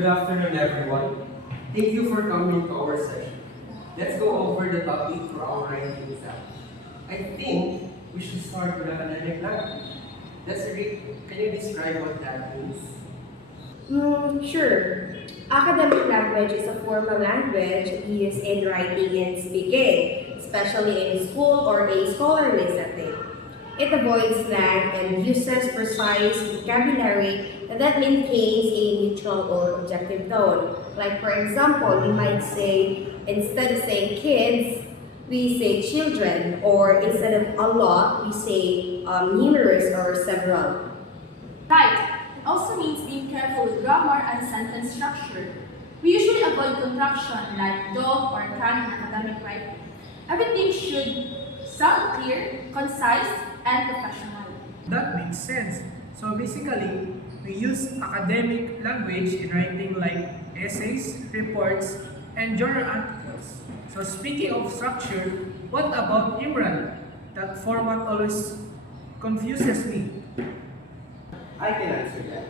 Good afternoon, everyone. Thank you for coming to our session. Let's go over the topic for our writing exam. I think we should start with academic language. Desiree, can you describe what that means? Sure. Academic language is a formal language used in writing and speaking, especially in school or a scholarly setting. It avoids slang and uses precise vocabulary that maintains a neutral or objective tone. Like, for example, we might say, instead of saying kids, we say children, or instead of a lot, we say numerous or several. Right. It also means being careful with grammar and sentence structure. We usually avoid contraction like dog or can in academic writing. Everything should sound clear, concise, and professional. That makes sense. So basically, we use academic language in writing like essays, reports, and journal articles. So speaking of structure, what about Imran? That format always confuses me. I can answer that.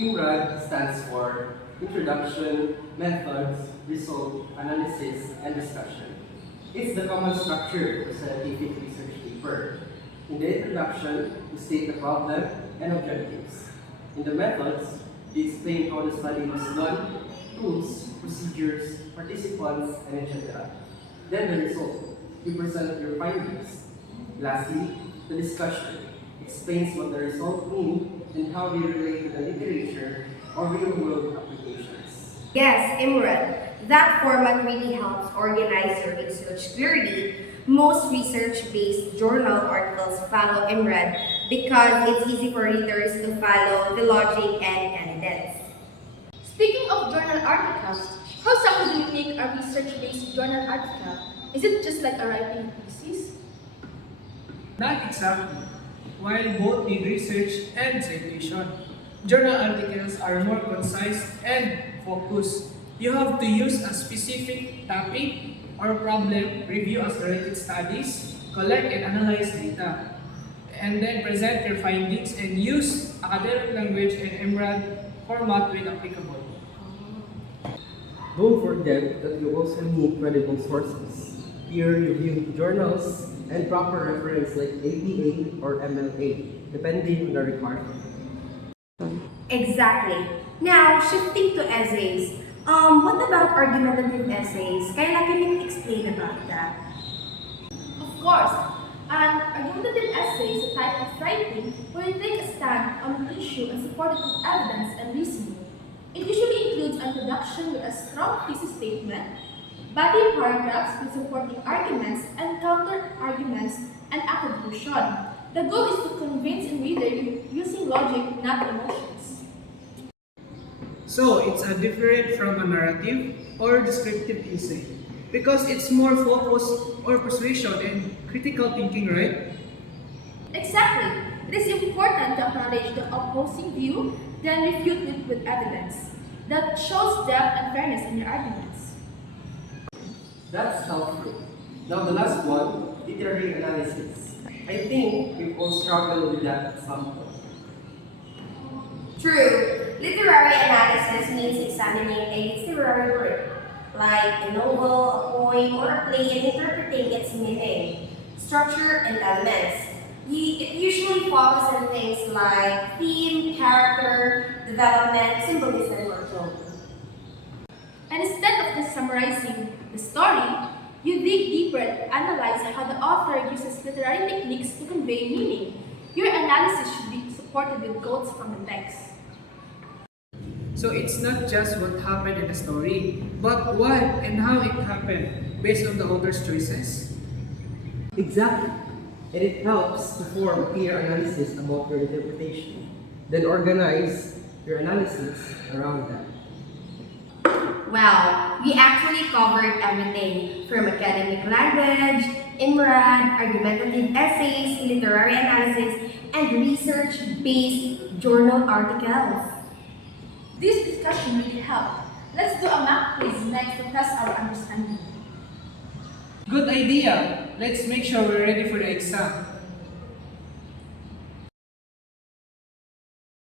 IMRAD stands for Introduction, Methods, Result, Analysis, and Discussion. It's the common structure for scientific research paper. In the introduction, we state the problem and objectives. In the methods, we explain how the study was done, tools, procedures, participants, and etc. Then the result, we present your findings. Lastly, the discussion explains what the results mean and how they relate to the literature or real-world applications. Yes, Imran, that format really helps organize your research clearly. Most research-based journal articles follow Imran because it's easy for readers to follow the logic and evidence. Speaking of journal articles, how exactly do we make a research-based journal article? Is it just like a writing thesis? Not exactly. While both need research and citation, journal articles are more concise and focused. You have to use a specific topic or problem, review as related studies, collect and analyze data, and then present your findings and use academic language and EMRAD format when applicable. Don't forget that you also need credible sources, peer-reviewed journals, and proper reference like APA or MLA, depending on the requirement. Exactly. Now, shifting to essays. What about argumentative essays? Can you explain about that? Of course, an argumentative essay is a type of writing where you take a stand on an issue and support it with evidence and reasoning. It usually includes an introduction with a strong thesis statement, body paragraphs with supporting arguments and counter-arguments, and a conclusion. The goal is to convince a reader using logic, not emotions. So it's a different from a narrative or descriptive essay because it's more focused or persuasion and critical thinking, right? Exactly. It is important to acknowledge the opposing view, then refute it with evidence that shows depth and fairness in your arguments. That's helpful. Now the last one, literary analysis. I think we've all struggled with that at some point. True. Literary analysis means examining a literary work, like a novel, a poem, or a play, and interpreting its meaning, structure, and elements. It usually focuses on things like theme, character, development, symbolism, or tone. And instead of just summarizing the story, you dig deeper and analyze how the author uses literary techniques to convey meaning. Your analysis should be supported with quotes from the text. So it's not just what happened in the story, but what and how it happened based on the author's choices. Exactly. And it helps to form clear analysis about your interpretation. Then organize your analysis around that. Well, we actually covered everything from academic language, IMRAD, argumentative essays, literary analysis, and research-based journal articles. This discussion really helped. Let's do a math quiz next to test our understanding. Good idea! Let's make sure we're ready for the exam.